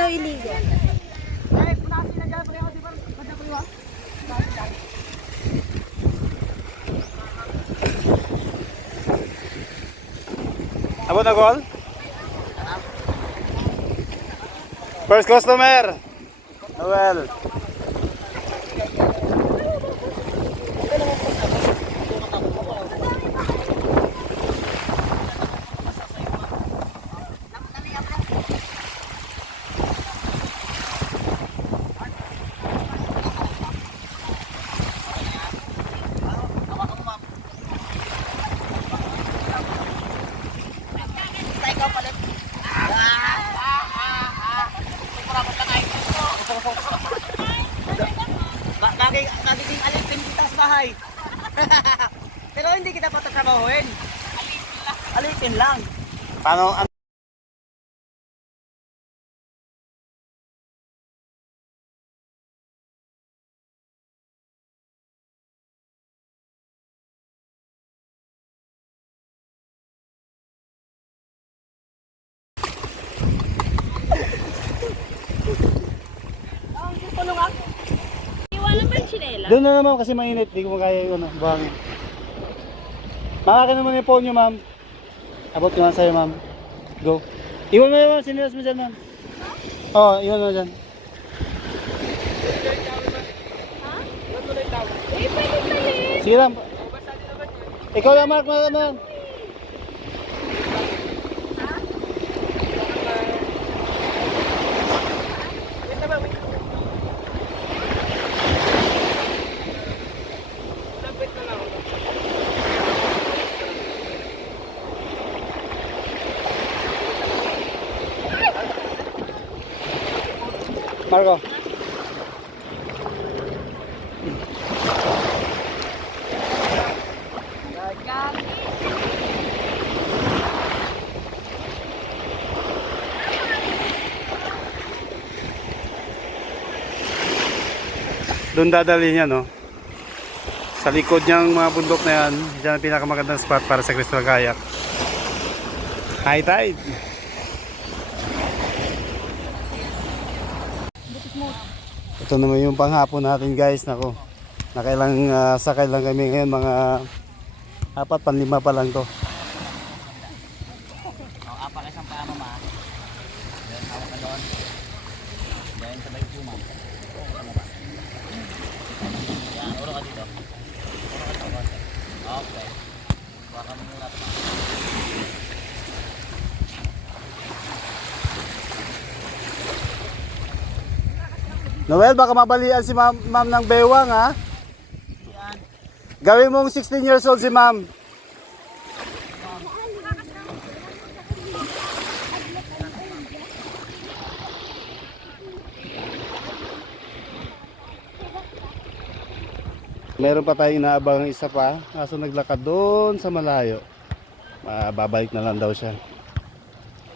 daw iligo. Abot na call? First customer. Noel. Nagiging alipin kita sa bahay. Pero hindi kita patatrabahuin. Alipin lang. Paano? Iwanan ba yung chinela? Doon na naman kasi mainit. Hindi ko makaya yung buhangin. Makakin naman yung phone nyo, ma'am. Abot ko lang sa'yo, ma'am. Go. Iwan mo naman. Sinilas mo dyan, ma'am. Oo, iwan mo dyan. Eh, pwede pala. Sige lang. Ikaw lang, Mark. Mark naman. Marco. Doon dadali niya, no? Sa likod niyang mga bundok na yan, diyan ang pinakamagandang spot para sa Crystal Kayak. High tide. Ito naman yung panghapon natin, guys. Nako, nakailang sakay lang kami ngayon, mga 4-5 pa lang to. Apak isang paa mama. Then hawak na doon. Then sabay po ma'am. Yan, uro ka dito. Uro ka dito. Okay. Baka mo muna ito. Noel, baka mabalian si ma'am ng bewang, ha? Yan. Gawin mong 16 years old si ma'am. Meron pa tayong inaabang isa pa, kaso naglakad doon sa malayo. Babalik na lang daw siya.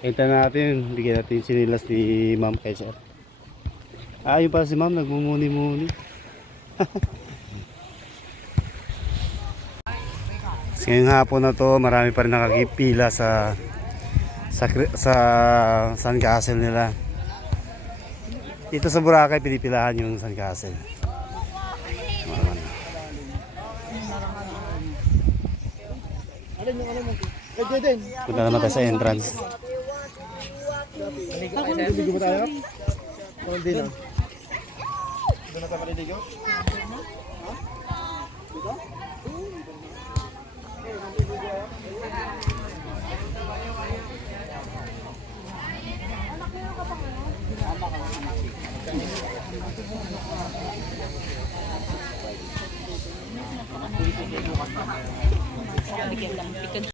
Hintayin natin, bigyan natin sinilas ni ma'am kay sir. Yun pala si ma'am, nagmumuni-muni. Ngayong hapon na to, marami pa rin nakakipila sa Sandcastle nila. Dito sa Boracay, pinipilahan yung Sandcastle. Punta naman tayo sa entrance. Maliligo ba tayo? O hindi na? Doon na tayo maliligo? Bigyan lang.